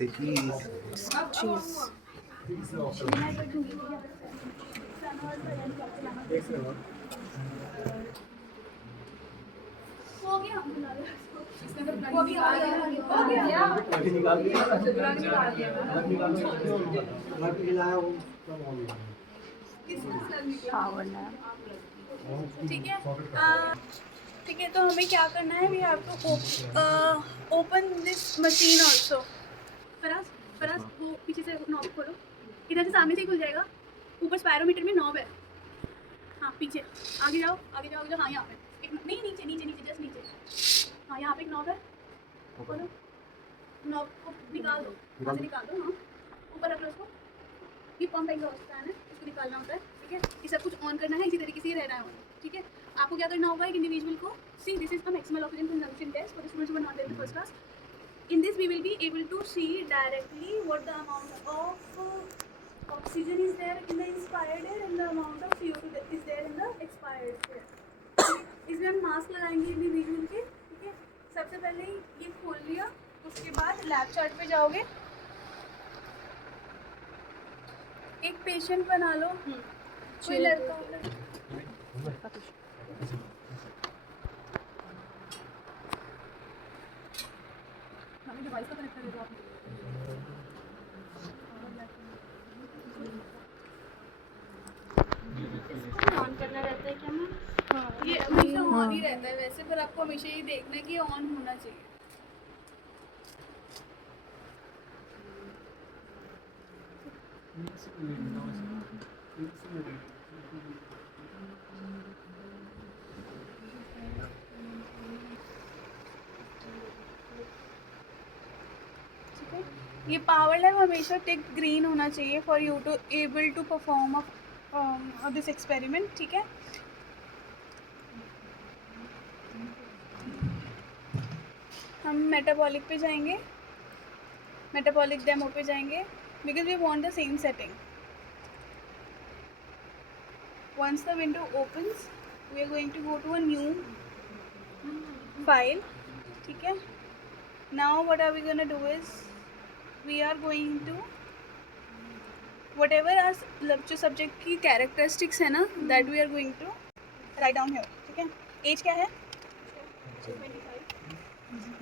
Say cheese. cheese. Power nap. ठीक है ठीक है, तो हमें क्या करना है, we have to open this machine also. Faraz Faraz वो पीछे से नॉब खोलो, इधर से सामने से ही खुल जाएगा। ऊपर स्पायरोमीटर में नॉब है, हाँ पीछे आगे जाओ आगे जाओ आगे जाओ, हाँ यहाँ पे एक नहीं, नीचे नीचे नीचे जस्ट नीचे, हाँ यहाँ पे एक नॉब है, खोलो नॉब को निकाल दो, यहाँ से निकाल दो, हाँ ऊपर रख लो उसको। ये पंप एग्जॉस्ट फैन है, इसको निकालना होता है, ठीक है। ये सब कुछ ऑन करना है, इसी तरीके से ही रहना है ऑन, ठीक है। आपको क्या करना होगा, एक इंडिविजुअल को see this is the maximum oxygen consumption test for the students who are not there in first class. In this we will be able to see directly what the amount of oxygen is there in the inspired air and the amount of CO2 that is there in the expired air। इसमें हम mask लगाएंगे individual के, ठीक है। सबसे पहले ये खोल लिया, उसके बाद लैब चार्ट पे जाओगे, एक पेशेंट बना लो, कोई लड़का डिवाइस का कनेक्ट करेगा आप। इसको ऑन करना रहता है क्या मैम? हाँ, ये हमेशा ऑन ही रहता है वैसे, पर आपको हमेशा ये देखना है कि ऑन होना चाहिए। ठीक है, ये पावर लेवल हमेशा टिक ग्रीन होना चाहिए for you to able to perform this experiment, ठीक है। हम मेटाबॉलिक पे जाएंगे, मेटाबॉलिक डेमो पे जाएंगे, because we want the same setting. once the window opens we are going to go to a new file, ठीक है। now what are we going to do is we are going to whatever our जो subject की characteristics है ना, that we are going to write down here, ठीक है। As क्या है,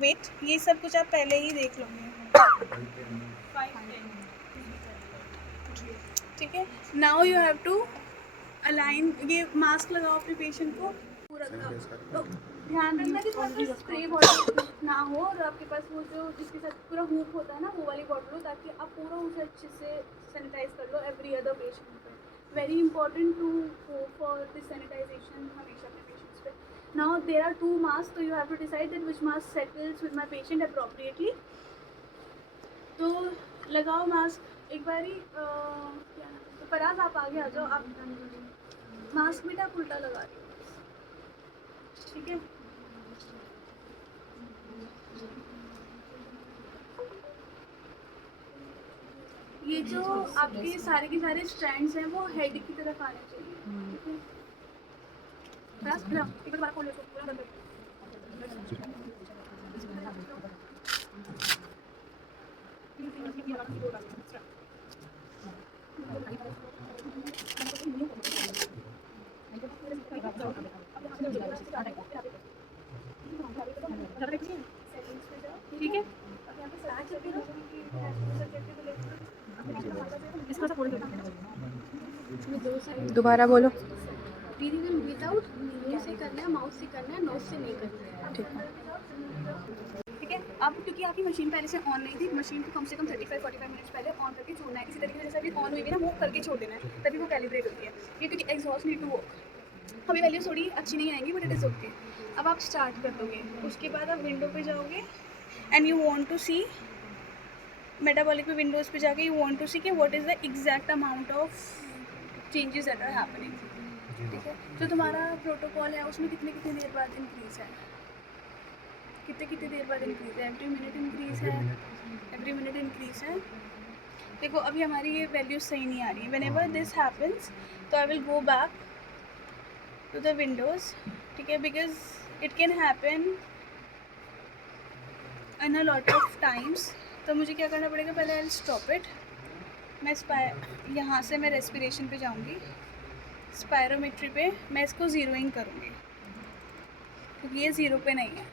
वेट, ये सब कुछ आप पहले ही देख लोगे, ठीक है। Now you have to align, ये मास्क लगाओ अपने पेशेंट को पूरा तो ध्यान रखना कि थोड़ा सा स्प्रे बॉटल ना हो, और आपके पास वो जो जिसके साथ पूरा हुक होता है ना, वो वाली बॉटल हो, ताकि आप पूरा उसे अच्छे से सैनिटाइज कर लो एवरी अदर पेशेंट पे। Very important to go for this sanitization हमेशा अपने पेशेंट्स पे। नाउ देयर आर 2 मास्क, तो you have to decide that which mask settles with my patient appropriately. तो लगाओ मास्क एक बारी, क्या नाम है, फराज आप आगे आ जाओ, आप मास्क बेटा आप उल्टा लगा रही हो, ठीक है। ये जो आपके सारे के सारे स्ट्रैंड्स हैं वो हेड की तरफ आने चाहिए, ठीक है। फराज एक बार खोलो इसको पूरा बंद ठीक है। दोबारा बोलो। ब्रीदिंग इन विदाउट नोज से करना है, माउथ से करना है, नोज से नहीं करना है, ठीक है। ठीक है। अब क्योंकि आपकी मशीन पहले से ऑन नहीं थी, मशीन को कम से कम 35-45 मिनट्स पहले ऑन करके छोड़ना है। इसी तरीके से जैसे अभी ऑन हुई है ना, वो करके छोड़ देना है, तभी वो कैलिब्रेट होती है। ये क्योंकि एग्जॉस्ट नीड टू वर्क, हमें वैल्यू थोड़ी अच्छी नहीं आएंगी, बट इट इज़ ओके। अब आप स्टार्ट कर दोगे, उसके बाद आप विंडो पे जाओगे and you want to see, metabolic पे विंडोज़ पे जाके यू वांट टू सी कि what is the exact amount of changes that are happening, ठीक है। जो तुम्हारा प्रोटोकॉल है उसमें कितने कितने देर बाद इंक्रीज़ है, कितने कितने देर बाद इंक्रीज़ है, एवरी मिनट इंक्रीज़ है, एवरी मिनट इंक्रीज़ है। देखो अभी हमारी ये वैल्यूज सही नहीं आ रही है। व्हेनेवर दिस हैपन्स तो I will go back to the windows, ठीक है, because it can happen in a lot of times. तो मुझे क्या करना पड़ेगा, पहले आई स्टॉप इट। मैं यहाँ से मैं रेस्पिरेशन पे जाऊँगी, स्पायरोमेट्री पे मैं इसको ज़ीरोइंग करूँगी क्योंकि ये ज़ीरो पे नहीं है।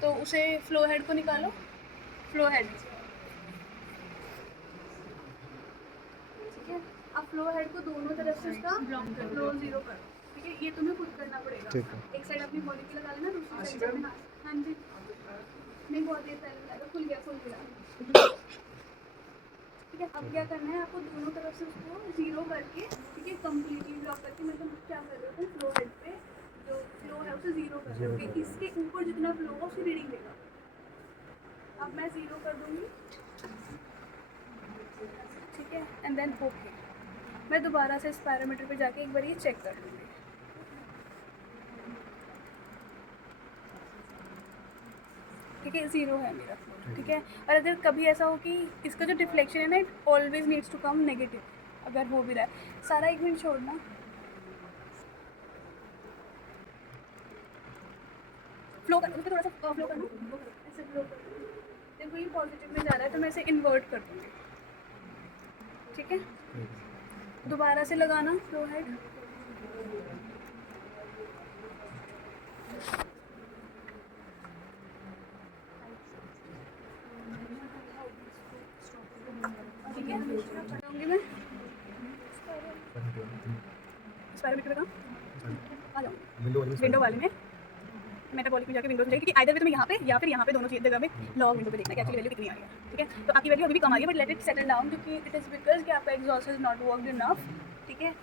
तो उसे फ्लो हेड को निकालो, फ्लो हेड, ठीक है। अब फ्लो हेड को दोनों तरफ से उसका फ्लो ज़ीरो करो, ठीक है। ये तुम्हें खुद करना पड़ेगा। एक साइड अपनी बॉडी की लगा लेना, दूसरी साइड अपना। हाँ जी, नहीं बहुत देर पहले लगा, खुल गया। ठीक है। अब क्या करना है आपको, दोनों तरफ से उसको ज़ीरो करके, ठीक है, कम्प्लीटली ब्लॉक करके, मतलब क्या कर रहे हो, फ्लो हेड पे जो फ्लो है उसे ज़ीरो कर रहे हो, इसके ऊपर जितना फ्लो हो उसकी रीडिंग लेगा। अब मैं ज़ीरो कर दूँगी, ठीक है, एंड देन ओके। मैं दोबारा से इस पैरामीटर पे जाके एक बार ये चेक कर लूँगी, ठीक है, ज़ीरो है मेरा फ्लो, ठीक है। और अगर कभी ऐसा हो कि इसका जो डिफ्लेक्शन है ना, it always needs to come negative, अगर हो भी रहा है, सारा एक मिनट छोड़ना, फ्लो कर, उसको थोड़ा सा फ्लो करना, ऐसे फ्लो कर। देखो ये पॉजिटिव में जा रहा है तो मैं इसे इन्वर्ट कर दूँगी, ठीक है। दोबारा से लगाना फ्लो हेड, ठीक है। करूँगी मैं पैरामीटर का, आ जाऊँ विंडो वाले में, मेटाबॉलिक में जाके विंडो में जाएगी, क्योंकि आइदर वे तुम्हें यहाँ पे या फिर यहाँ पे, दोनों चीज़ जगह पे लॉग विंडो पे देखना है कि एक्चुअली वैल्यू कितनी आ रही है, ठीक है। तो आपकी वैल्यू अभी भी कम आ रही है, but let it settle down, क्योंकि इट इज़ बिकॉज कि आपका exhaust is not worked enough, ठीक है।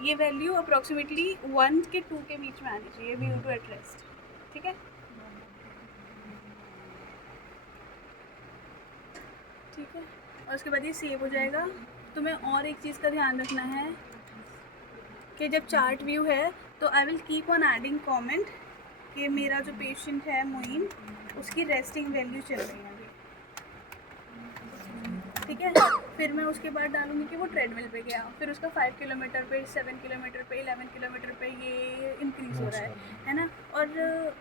ये वैल्यू अप्रॉक्सीमेटली 1 के 2 के बीच में आनी चाहिए, वी टू एट रेस्ट, ठीक है, ठीक है। और उसके बाद ये सेव हो जाएगा। तुम्हें और एक चीज़ का ध्यान रखना है कि जब चार्ट व्यू है तो I will keep on adding comment कि मेरा जो पेशेंट है मोइन, उसकी रेस्टिंग वैल्यू चल रही है अभी, ठीक है। फिर मैं उसके बाद डालूंगी कि वो ट्रेडमिल पे गया, फिर उसका 5 किलोमीटर पे, 7 किलोमीटर पे, 11 किलोमीटर पे ये इंक्रीज़ हो रहा है ना। और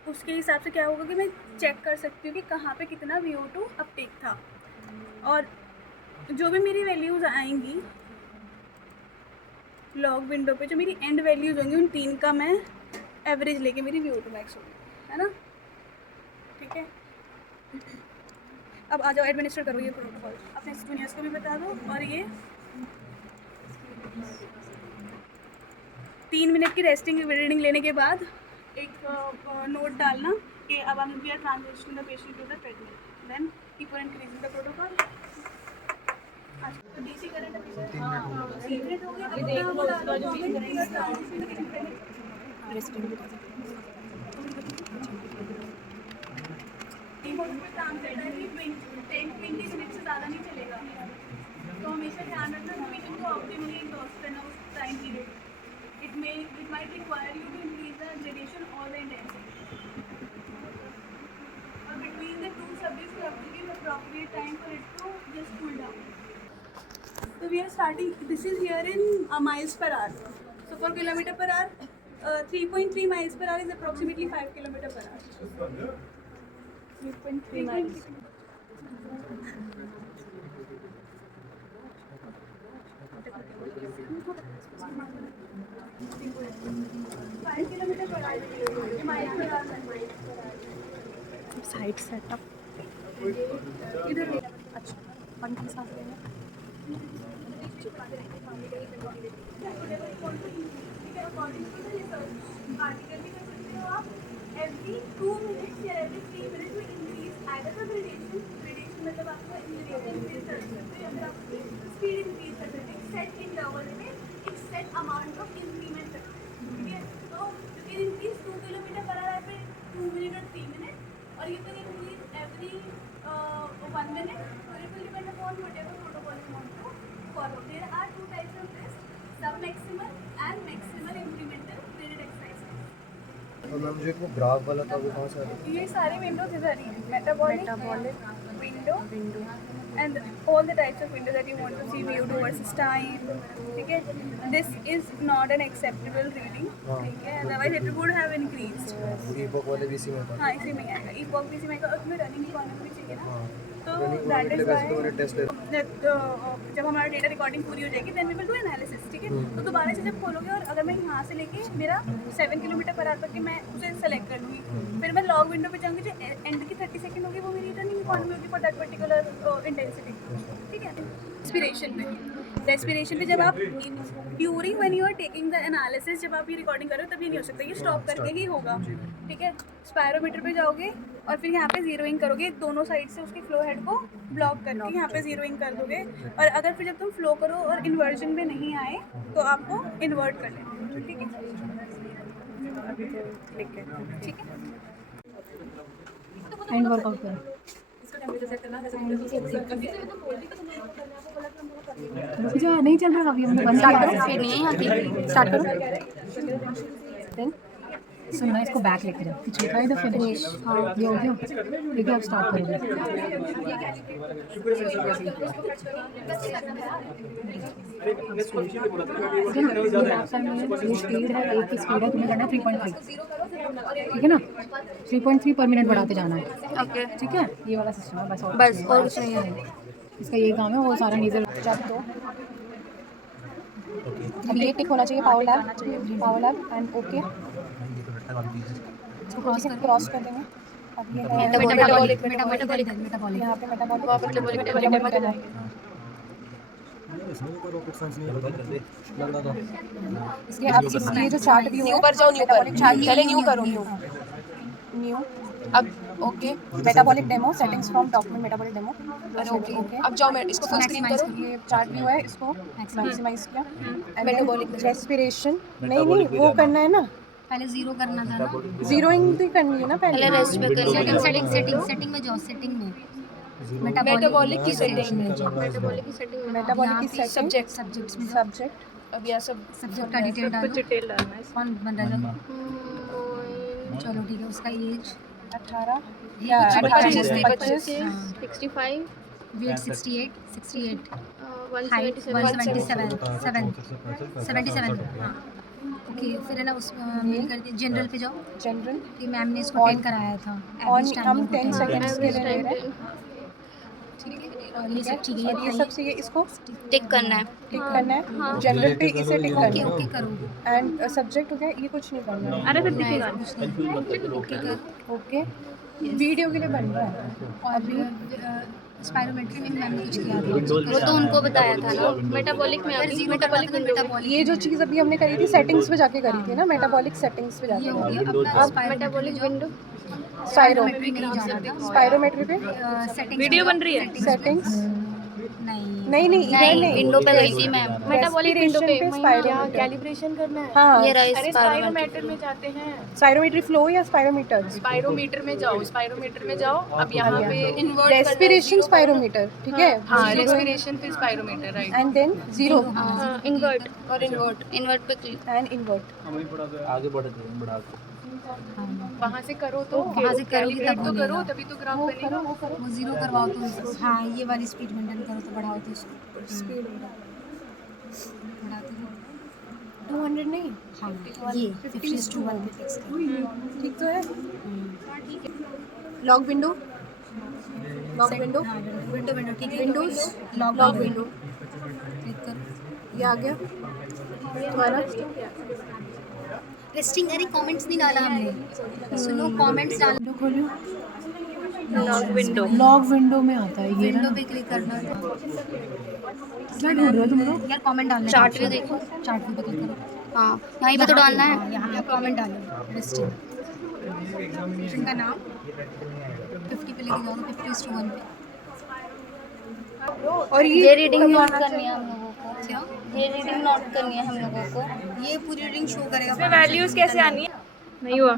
उसके हिसाब से क्या होगा कि मैं चेक कर सकती हूँ कि कहाँ पे कितना VO2 अपटेक था, और जो भी मेरी वैल्यूज़ आएंगी लॉग विंडो पे, जो मेरी एंड वैल्यूज़ होंगी, उन 3 का मैं एवरेज लेके मेरी VO2 मैक्स होगी, है ना, ठीक है। अब आ जाओ, एडमिनिस्टर करो ये प्रोटोकॉल, अपने जूनियर्स को भी बता दो। और ये 3 मिनट की रेस्टिंग रीडिंग लेने के बाद एक नोट डालना कि अब हम we are transitioning the patient to the treadmill, then keep on increasing the protocol. तो डीसी करंट अभी 3 मिनट हो गए, अब वो डालो काम करना है कि 10-20 मिनट से ज़्यादा नहीं चलेगा, तो हमेशा ध्यान रखना कि पेशेंट को ऑप्टिमली एग्जॉस्ट करना उस time period. It might require you to increase the gradation और द इंटेंसिटी, और between the 2 subjects you have to give appropriate time for it to just cool down. So we are starting, this is here in miles per hour. So for kilometer per hour, 3.3 miles per hour is approximately 5 kilometer per hour. 3.3 miles. Side setup इधर अच्छा, पंख के साथ लेना। every 2 minutes या every 3 minutes में increase either the gradation मतलब आपको increase कर सकते हैं, अगर आप speed increase कर सकते हैं set interval में एक set amount of increment रखते हैं, ठीक है। तो you can increase 2 kilometre per hour पे 2 मिनट और 3 मिनट, और you can increase every 1 minute, so it will depend upon whatever protocol you want to follow. There are 2 types of this, sub-maximal and maximal incremental graded exercise. और ma'am जो वो graph वाला था वो कहाँ से आ रहा है? ये सारी विंडोज इधर ही है, metabolic metabolic window window and all the types of window that you want to see, viewed versus time. ठीक है, this is not an acceptable reading. ठीक है, otherwise it would have increased. Epoch वाले भी इसी में था। हाँ, इसी में आएगा, ईपॉक भी इसी में आएगा, और तुम्हें रनिंग इकोनॉमी भी चाहिए ना, तो Running that economy is के लिए मैंने टेस्ट जब हमारा डेटा रिकॉर्डिंग पूरी हो जाएगी then we will do analysis. ठीक है, तो दोबारा से जब खोलोगे और अगर मैं यहाँ से लेके मेरा 7 किलोमीटर पर आवर तक मैं उसे सेलेक्ट कर लूँगी, फिर मैं लॉग विंडो पे जाऊँगी, जो एंड की 30 सेकंड होगी वो मेरी रनिंग इकोनॉमी होगी फॉर दैट पर्टिकुलर इंटेंसिटी। ठीक है, रेस्पिरेशन पे जब आप during when you are taking the analysis, जब आप ये रिकॉर्डिंग कर रहे हो तब ये नहीं हो सकता, ये स्टॉप करके ही होगा। ठीक है, स्पायरोमीटर पे जाओगे और फिर यहाँ पे जीरोइंग करोगे, दोनों साइड से उसके फ्लो हेड को ब्लॉक करके यहाँ पे जीरोइंग कर दोगे, और अगर फिर जब तुम फ्लो करो और इन्वर्जन में नहीं आए तो आपको इन्वर्ट कर लेना। ठीक है, ठीक है, एंड वर्कआउट करो। जो नहीं चल रहा अभी हमने बंद किया, फिर नहीं है यहाँ पे स्टार्ट करो। देन सुनना, इसको बैक लेके जाओ, कुछ लिखा है इधर फिनिश। हाँ, ये हो गया, ठीक है, अब स्टार्ट करोगे। ये स्पीड है, एक की स्पीड है, तुम्हें करना है 3.3, ठीक है ना, 3.3 पर मिनट बढ़ाते जाना है। ओके, ठीक है, ये वाला सिस्टम है, बस और कुछ नहीं है। इसका ये काम है, वो सारा नीजल जब तो अब ये टिक होना चाहिए, power lab and okay, cross कर देंगे। अब ये मेटाबॉलिक यहाँ पे मेटाबॉलिक इसके अब इसके जो चार्ट भी है, ऊपर जाओ, न्यू करो चार्ट, पहले न्यू करो, न्यू अब okay, metabolic demo settings from document metabolic demo. अरे ओके, अब जाओ, मैं इसको फुल स्क्रीन करो, ये चार्ट व्यू है, इसको मैक्सिमाइज किया। मेटाबॉलिक रेस्पिरेशन नहीं वो करना है ना, पहले जीरो करना था ना, जीरोइंग भी करनी है ना, पहले रेस्ट पे करना। सेटिंग में जाओ, सेटिंग में मेटाबॉलिक की सेटिंग में जाओ, मेटाबॉलिक की सेटिंग, सब्जेक्ट्स में सब्जेक्ट, अब यह सब सब्जेक्ट का डिटेल डालना है। कौन बन रहा है? चलो ठीक है, उसका एज 18 या 25, 65, वेट 68, हाइट 177, 77। ओके, फिर है ना उस मेल कर दी, जनरल पे जाओ, जनरल कि मैम ने इसको 10 कराया था, और हम 10 सेकंड्स के लिए ले रहे हैं। ठीक है, ये सब ठीक है, ये सब से ये इसको टिक करना है, जनरल पे इसे टिक करना है। ओके करो, एंड सब्जेक्ट हो गया, ये कुछ नहीं करना है। अरे फिर दिखेगा, ओके कर, ओके, वीडियो के लिए बन रहा है। और अभी स्पायरोमेट्री में मैम ने कुछ किया था, वो तो उनको बताया था ना। मेटाबॉलिक में अभी मेटाबॉलिक ये जो चीज़ अभी हमने करी थी सेटिंग्स पे जाके करी थी ना, मेटाबॉलिक सेटिंग्स पे जाके। अब मेटाबॉलिक विंडो, स्पायरोमेट्री नहीं जाना था, स्पायरोमेट्री पे सेटिंग्स वीडियो बन रही है, सेटिंग्स नहीं इधर नहीं, विंडो पे गई थी मैम, मेटाबॉलिक विंडो पे स्पायरोमीटर कैलिब्रेशन करना है। हाँ, ये रहा अरे स्पायरोमीटर में जाते हैं, स्पायरोमेट्री फ्लो या स्पायरोमीटर, स्पायरोमीटर में जाओ, स्पायरोमीटर में जाओ। अब यहाँ पे इन्वर्ट रेस्पिरेशन स्पायरोमीटर, ठीक है, हाँ, रेस्पिरेशन फिर spirometer, right, and than zero invert पे क्लिक एंड इन्वर्ट। आगे बढ़ा वहाँ से करो तो वहाँ से करोगे कैलिब्रेट तब तो बनेगा। करो, तभी तो ग्राफ बनेगा। वो जीरो करवाओ तो, हाँ ये वाली स्पीड मेंटेन करो तो बढ़ाओ तो इसको स्पीड बढ़ाते हो। 200 नहीं, हाँ ये 50:1 पे फिक्स करो, ठीक तो है। लॉग विंडो, विंडो ठीक है, विंडोज लॉग विंडो, क्लिक करो, ये आ गया तुम्हारा। रेस्टिंग, अरे कमेंट्स नहीं डाला हमने, सुनो कमेंट्स डाल, खोलियो, लॉग विंडो में आता है ये ना, विंडो पे क्लिक करना है। क्या ढूंढ रहे हो तुम लोग? यार कमेंट डालना है, चार्ट व्यू देखो, चार्ट व्यू पे क्लिक करो, हाँ यहीं पे तो डालना है, यहाँ पे कमेंट डालो, रेस्टिंग इनका नाम 50 पे लेके जाओ, 50:1 पे। और ये रीडिंग नोट करनी है हम लोगों को, क्या ये रीडिंग नोट करनी है हम लोगों को, ये पूरी रीडिंग शो करेगा। वैल्यूज कैसे आनी है? नहीं हुआ,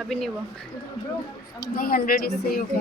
अभी नहीं हुआ, नहीं 100 इससे ही होगा।